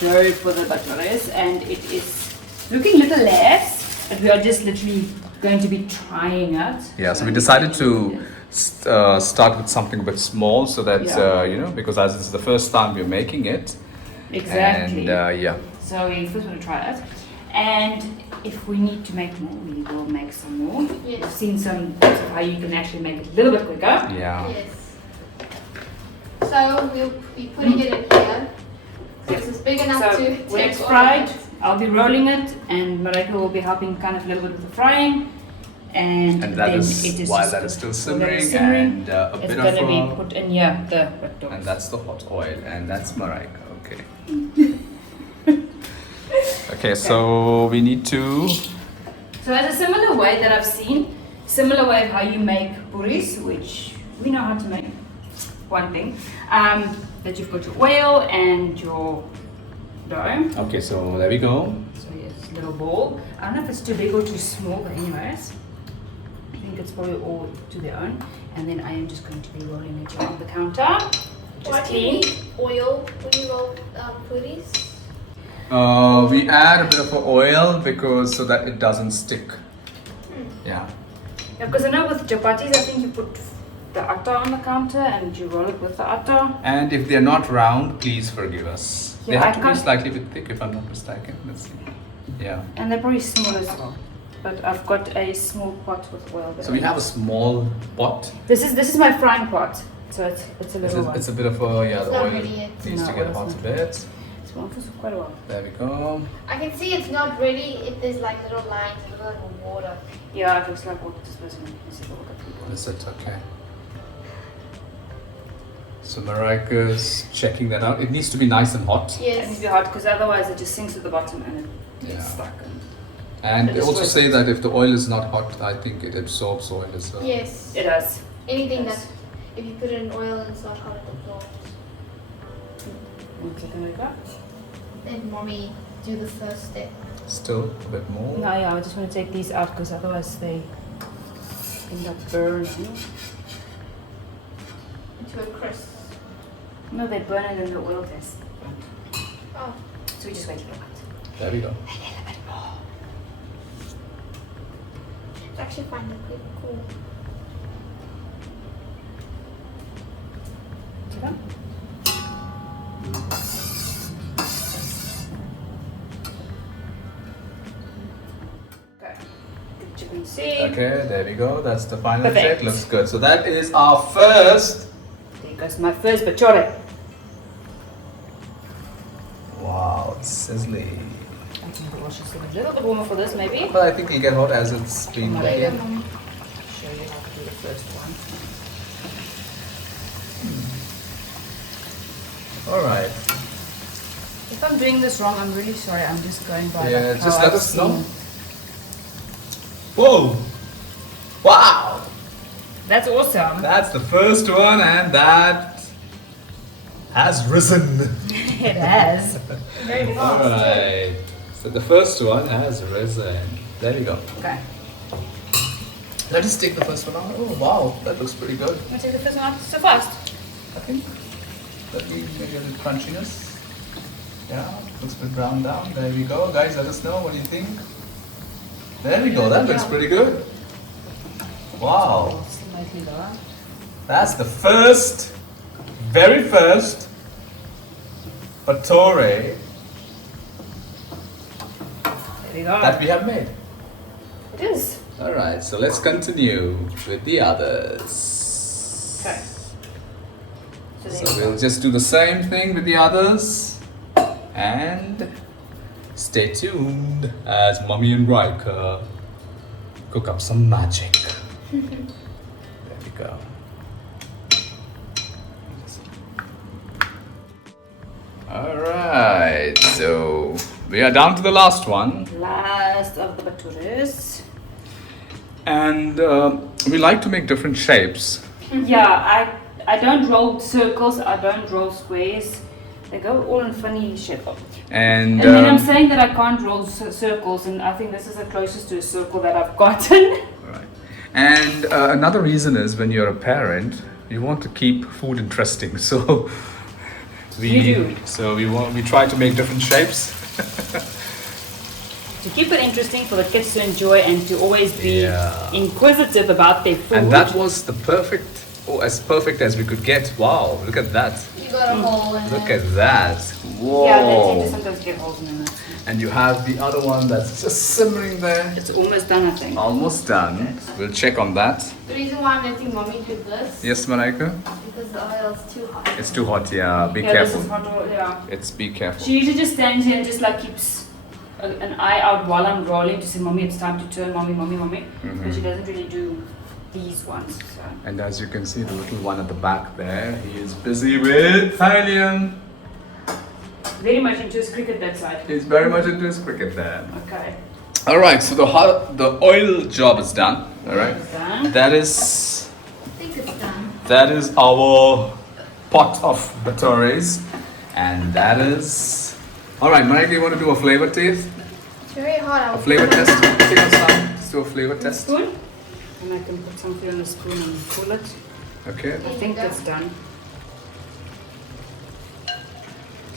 dough for the bhatures, and it is looking a little less, but we are just literally going to be trying it. Yeah. So we decided to start with something a bit small, so that Yeah. because as it's the first time we're making it. Exactly. And yeah. So we first want to try it, and if we need to make more, we will make some more. Yes. I've seen some tips of how you can actually make it a little bit quicker. Yeah. Yes. So we'll be putting it in here. So this is big enough So to when take it's all fried, of it. I'll be rolling it, and Marika will be helping kind of a little bit with the frying. And And that then is it is while just that is still while that is simmering, and a it's bit going of to be put in here, the bhatures. and that's the hot oil, and that's Marika. Okay. Okay, so we need to. So as a similar way that I've seen, similar way of how you make puris, which we know how to make, one thing, that you've got your oil and your dough. Okay, so there we go. So yes, little ball. I don't know if it's too big or too small, but anyways, I think it's probably all to their own. And then I am just going to be rolling it on the counter, Why just do you clean. need oil when you roll puris? We add a bit of oil because so that it doesn't stick. Yeah. Yeah, because I know with chapatis, I think you put the atta on the counter and you roll it with the atta. And if they're not round, please forgive us. They Yeah, have I to be can't- slightly bit thick, if I'm not mistaken. Let's see. Yeah. And they're probably small as well. But I've got a small pot with oil there. So we have a small pot. This is my frying pot. So it's a It's little a, one. it's a bit of a It's the not oil ready yet. needs No, to get it's hot a not. bit. It's been on for quite a while. There we go. I can see it's not ready if there's like little lines, it looks like water. Yeah, it looks like water displacement. Let's have a look at the Is it okay? So Marika's checking that out. It needs to be nice and hot. It needs to be Yes. hot because otherwise it just sinks to the bottom and it Yeah. gets stuck. And It they is also worth say it. that if the oil is not hot, I think it absorbs oil as well. Yes. It does. Anything Yes. that if you put it in oil and it's not hot, it absorbs. One second, like that. Then mommy do the first step. Still a bit more. No, yeah, I just want to take these out because otherwise they end up burning. Into a crisp. No, they burn it in the oil test. Oh. So we just wait a little bit. There we go. A little bit more. It's actually fine. It's cool. Okay. Okay. Good chicken seed. Okay, there we go. That's the final Perfect. check. Looks good. So that is our first. There goes my first bhature. Wow, it's sizzly. I think the wash is a little bit warmer for this, maybe. But I think it'll get hot as it's been There There you cooking. go, Mommy. Show you how to do the first one. Alright. If I'm doing this wrong, I'm really sorry. I'm just going by Yeah, how just let I've us know. seen. Whoa! Wow! That's awesome. That's the first one, and that has risen. It has. Very fast. Alright. So the first one has risen. There we go. Okay. Let us take the first one out. Oh wow, that looks pretty good. I'm gonna take the first one out so fast. I think that we maybe a little crunchiness. Yeah, looks a bit browned down. There we go. Guys, let us know what you think. There we go. That looks pretty good. Wow. Slightly lower. That's the first, very first bhature There we go. that we have made. It is. Alright, so let's continue with the others. Okay. So there So you go. we'll just do the same thing with the others. And stay tuned as Mummy and Riker cook up some magic. There we go. Alright, so we are down to the last one. Last of the bhatures. And we like to make different shapes. Yeah, I don't roll circles. I don't roll squares. They go all in funny shape. And, And then I'm saying that I can't roll circles, and I think this is the closest to a circle that I've gotten. right. And another reason is when you're a parent, you want to keep food interesting. So You do. So we try to make different shapes. To keep it interesting for the kids to enjoy and to always be Yeah. inquisitive about their food. And that was the as perfect as we could get. Wow, look at that. You got a hole in Look there. at that. Whoa. Yeah, they seem to sometimes get holes in them. And you have the other one that's just simmering there. It's almost done, I think. Almost done. We'll check on that. The reason why I'm letting Mommy do this Yes, Malaika? because the oil is too hot. It's too hot, yeah. Be Yeah, careful. this is hot. Yeah. Be careful. She usually just stands here and just like keeps an eye out while I'm rolling to say, "Mommy, it's time to turn. Mommy, mommy, mommy." But she doesn't really do these ones. So. And as you can see, the little one at the back there, he is busy with thallium. Very much into his cricket that side. He's very much into his cricket there. Okay. All right, so the oil job is done. All right, Done. that is I think it's done. our pot of bhatures, and that is. All right, Mike, you want to do a flavor taste? It's very hot. A flavor test? Take us down. Let's do a flavor test. Spoon. And I can put something on the spoon and pull it. Okay, I think that's done.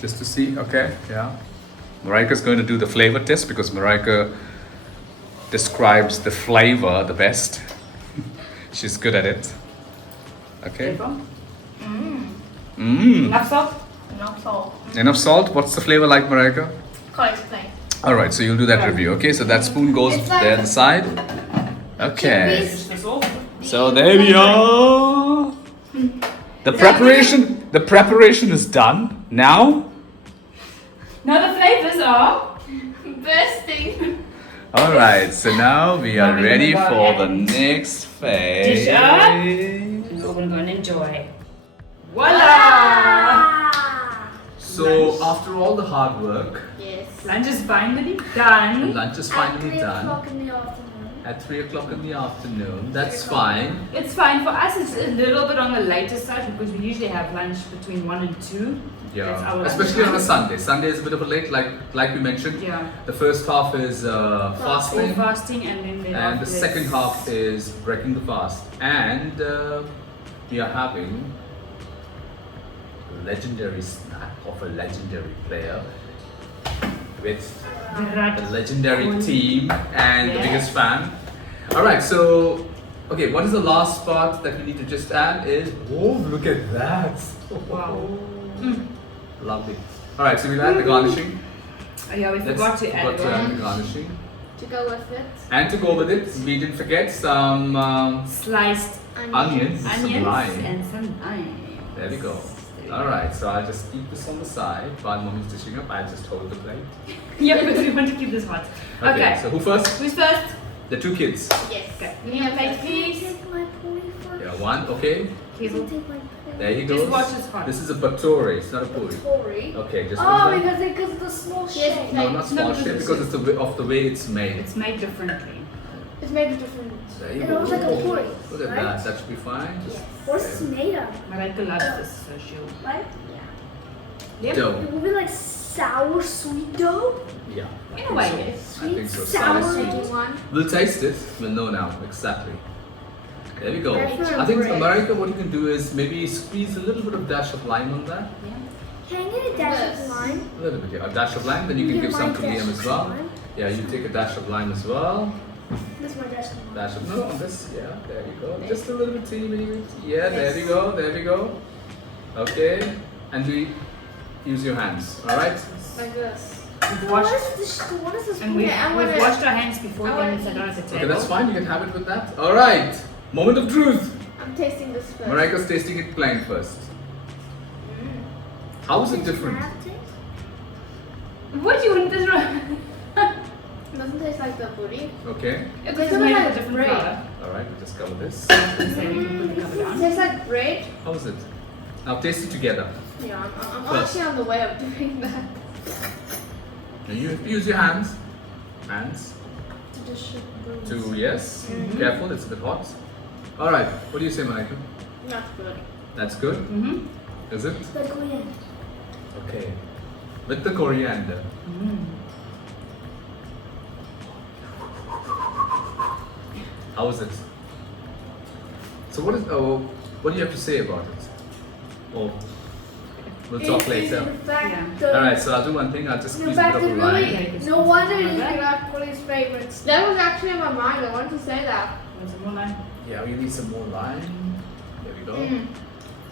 just to see. Okay, yeah. Marika's going to do the flavor test because Marika describes the flavor the best. She's good at it. Okay. Flavor. Mmm. Enough salt? Not salt. Enough salt? What's the flavor like, Marika? Can't explain. Alright, so you'll do that review. Okay, so that spoon goes It's like- there on the side. Okay. Chickpeas. The salt? So there we are. The preparation is done. Now, Now the flavors are. Bursting. alright, so now we are Now we're ready gonna go for the and next phase. dish up. And we're all gonna go and enjoy. Voila! Ah! So after all the hard work, Yes. Lunch is finally done. lunch is At finally 3 done. o'clock in the afternoon. At 3 o'clock in the afternoon. That's fine. It's fine for us. It's a little bit on the later side because we usually have lunch between 1 and 2. That's Yeah. our lunch Especially on time. a Sunday. Sunday is a bit of a late, like we mentioned. Yeah. The first half is All fasting. fasting and then And the second half is breaking the fast. And we are having a legendary snack of a legendary player with Virat the legendary Kohli. team and the Yes. biggest fan. Alright, so okay, what is the last part that we need to just add is look at that. Wow. Lovely. Alright, so we'll add the garnishing. Oh, yeah, we forgot to add add the one. garnishing. To go with it. And to go with it, we didn't forget some Sliced onions. Some onions lime. and some lime. There we go. Alright, so I'll just keep this on the side while mommy's dishing up. I'll just hold the plate. Yeah, because we want to keep this hot. Okay. So who first? Who's first? The two kids. Yes. Okay. Give me a plate, please. Take my puri first. Yeah, one, okay. Careful. Take my plate. There he Just goes. watch this hot. This is a bhature, it's not a puri. Puri. Okay, just Oh, one. because of the small Yes, shape. No, not small No, shape because because it's the way, of the way it's made. It's made differently. It's maybe different. There you It go. looks like a puri, Look at right? that. That should be fine. Just What is this made of? Marika loves this, so she'll. Right? Yep. dough. It will be like sour sweet dough? Yeah. I In a think way, so. yes. I think so. Sour, Sour sweet. sweet. One. We'll taste it. We'll know now exactly. There we go. That's for I think bread. America, what you can do is maybe squeeze a little bit of dash of lime on that. Can I get a dash Yes. of lime? A little bit, yeah. A dash of lime. Then you can give some to Liam as well. Yeah, you take a dash of lime as well. This is my dash of lime. Dash of no, on this. Yeah, there you go. Just a little bit teeny bit. Yeah, there we go. There we go. Okay, and we use your hands. All right. Like this. We've What washed, is this? What is this? and we've, Yeah, I we've wanna- washed our hands before I then wanna we sat down at the table. Okay, that's fine. You can have it with that. All right. Moment of truth. I'm tasting this first. Marika's tasting it plain first. How is it different? What do you want this wrong? It doesn't taste like the puri. Okay. It's It's made like of a different bread. color. All right. We'll just cover this. So we can put the cover It down. tastes like bread. How is it? Now taste it together. Yeah, I'm First. actually on the way of doing that. Now you use your hands. Hands. To just shake the To yes. Careful. It's a bit hot. All right. What do you say, Marika? Not good. That's good. Mm-hmm. Is it? The coriander. Okay. With the coriander. How is it? So what is what do you have to say about it? Oh, we'll talk later. In fact, Yeah. All right. So I'll do one thing. I'll just In squeeze a fact, bit it of a lime. really, no wonder it's Virat Kohli's favorites. That was actually in my mind. I wanted to say that. Want some more lime? Yeah, we need some more lime. There we go.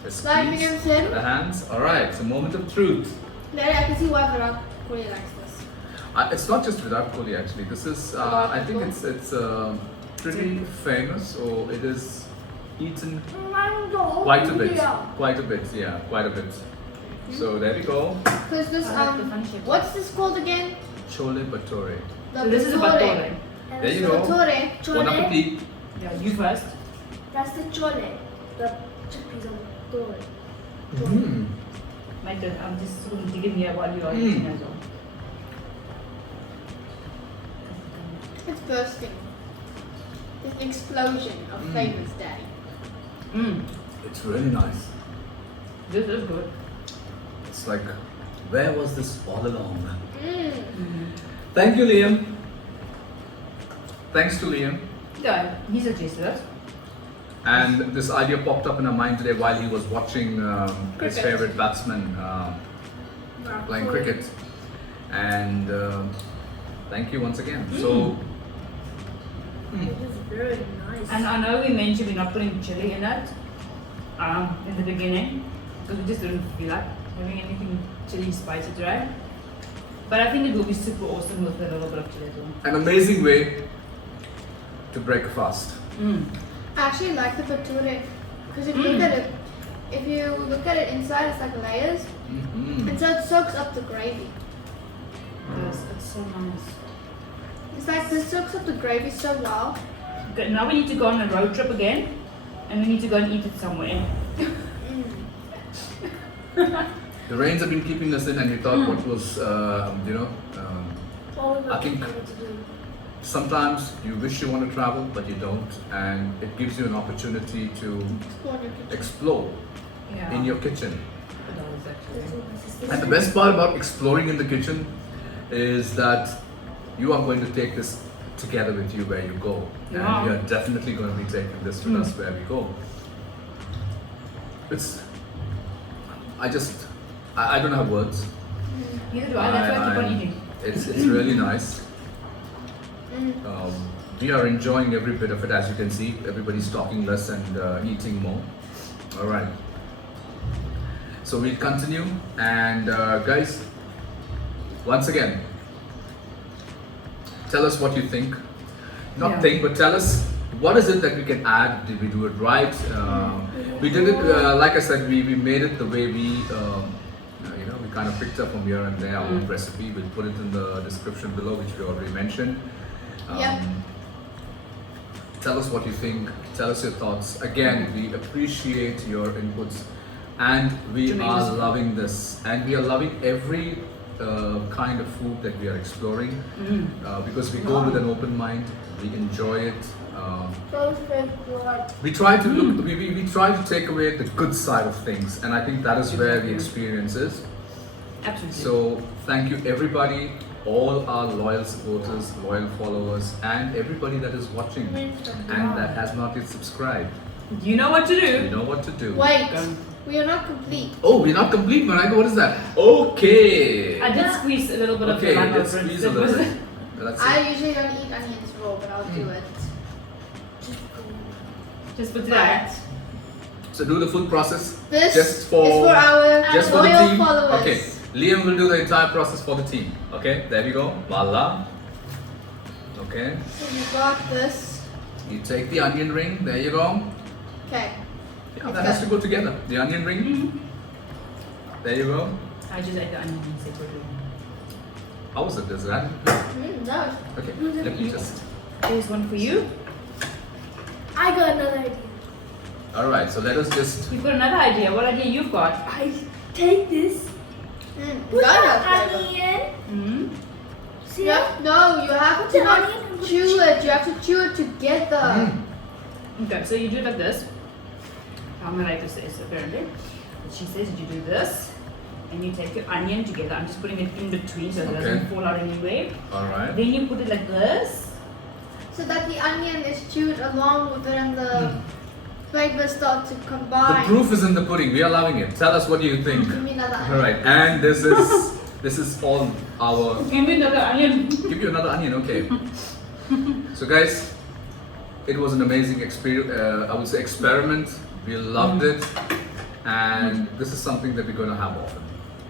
Just Lime squeeze medium thin. with the hands. All right. It's a moment of truth. Then I can see why Virat Kohli likes this. It's not just Virat Kohli actually. This is lot of I think people. it's pretty famous, or it is eaten The whole quite a bit. video. Quite a bit, yeah, quite a bit. So there we go. Because this, I like the funny shape. what's this called again? Chole bhature. The So this is a bhature. bhature. And There you this go. is Bhature. Bon Chole. appetit. Yeah, you first. That's the chole. The chickpeas of the chole. Mm. I'm just going to dig in here while you are Mm. eating as well. It's bursting. It's an explosion of flavors, Daddy. It's really nice. This is good. It's like, where was this all along? Mm. Thank you, Liam. Thanks to Liam. Yeah, he suggested it. And this idea popped up in our mind today while he was watching his Cricket. favorite batsman playing cricket. And thank you once again. So, It is very nice. And I know we mentioned we're not putting chili in it in the beginning because we just didn't feel like having anything chili spicy today. But I think it will be super awesome with a little bit of chili as well. an amazing way to break a fast. I actually like the bhature because if you look at it, if you look at it inside, it's like layers, Mhm. and so it soaks up the gravy. Yes, it's so nice. It's like this soaks up the gravy so well. Okay, now we need to go on a road trip again and we need to go and eat it somewhere. The rains have been keeping us in, and we thought what was, All we I were think- trying to do. sometimes you wish you want to travel, but you don't, and it gives you an opportunity to explore Yeah. in your kitchen. It does actually. And the best part about exploring in the kitchen is that you are going to take this together with you where you go. Yeah. And we are definitely going to be taking this with us where we go. I don't have words. Neither do I. That's why I keep on eating. It's really nice. We are enjoying every bit of it, as you can see. Everybody's talking less and eating more. All right. So we'll continue, and guys, once again, tell us what you think. Not Yeah. think, but tell us what is it that we can add. Did we do it right? We did it, like I said, we made it the way we, we kind of picked up from here and there our own recipe. We'll put it in the description below, which we already mentioned. Tell us what you think. Tell us your thoughts. Again, we appreciate your inputs, and we are Tremendously. loving this, and we are loving every kind of food that we are exploring because we go with an open mind. We enjoy it. We try to look. We try to take away the good side of things, and I think that is where the experience is. Absolutely. So thank you everybody, all our loyal supporters, loyal followers, and everybody that is watching and that has not yet subscribed. You know what to You do. know what to do. Wait, Go. we are not complete. Oh, we're not complete, Marika. What is that? Okay. I did squeeze a little bit of Okay, the lime let's over it. squeeze a It little was- bit. That's it. I usually don't eat onions raw, but I'll do it. Just put that. So do the full process. This Just is for- for our Just for the loyal team. followers. Okay. Liam will do the entire process for the team. Okay, there we go. Voila. Okay. So you got this. You take the onion ring. There you go. Okay. Yeah, that has to go together. The onion ring. There you go. I just ate the onion separately. How was it? Does that? No. Okay. Let me just. Here's one for you. I got another idea. All right. So let us just. You've got another idea. What idea you've got? I take this, put That the has flavor. onion. Hmm. See Yeah, that? no, you have Put to the not onion and put chew the it. You have to chew it together. Okay, so you do it like this. I'm gonna write this apparently. But she says you do this, and you take your onion together. I'm just putting it in between so it Okay. doesn't fall out anyway. All right. Then you put it like this. So that the onion is chewed along with it and the flavors start to The combine. proof is in the pudding. We are loving it. Tell us what do you think. Give me another All onion. right. And this is all our. Give me another onion. Give you another onion. Okay. So guys, it was an amazing experience. I would say experiment. We loved it, and this is something that we're going to have often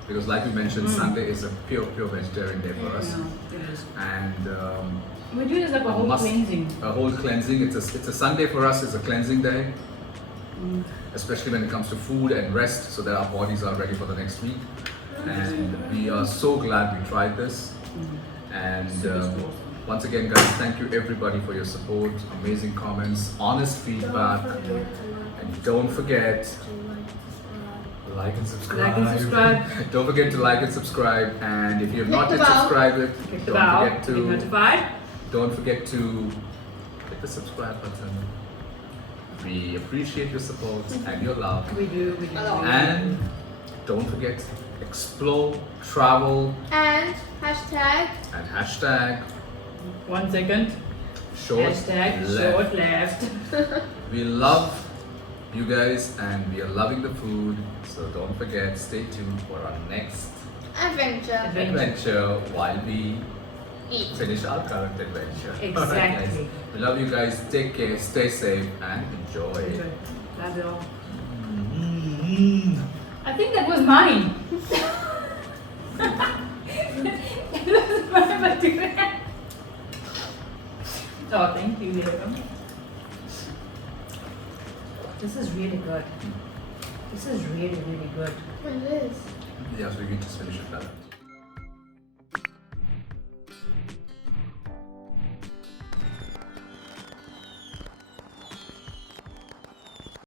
because, like we mentioned, Sunday is a pure vegetarian day for us, Yeah, it is. and We're doing this like a whole must- cleansing. a whole cleansing. It's a Sunday for us. It's a cleansing day, especially when it comes to food and rest, so that our bodies are ready for the next week. And we are so glad we tried this. And once again, guys, thank you everybody for your support, amazing comments, honest feedback, and don't forget. Like and subscribe. Like and subscribe. Don't forget to like and subscribe. And if you have not Hit yet the bell. subscribed it, Click the don't bell. forget Get to notified. don't forget to hit the subscribe button. We appreciate your support and your love. We do. We do. And don't forget, explore, travel, And hashtag and hashtag 1 second. Hashtag short left. We love you guys and we are loving the food. So don't forget, stay tuned for our next adventure. adventure while we Eat. finish our current adventure. Exactly. Alright, guys. We love you guys. Take care, stay safe, and enjoy. Enjoy. Love you all. Mm. I think that was mine. That was my bhature. Oh, thank you, Neelam. This is really good. This is really, really good. It is. Yeah, so we can just finish it now.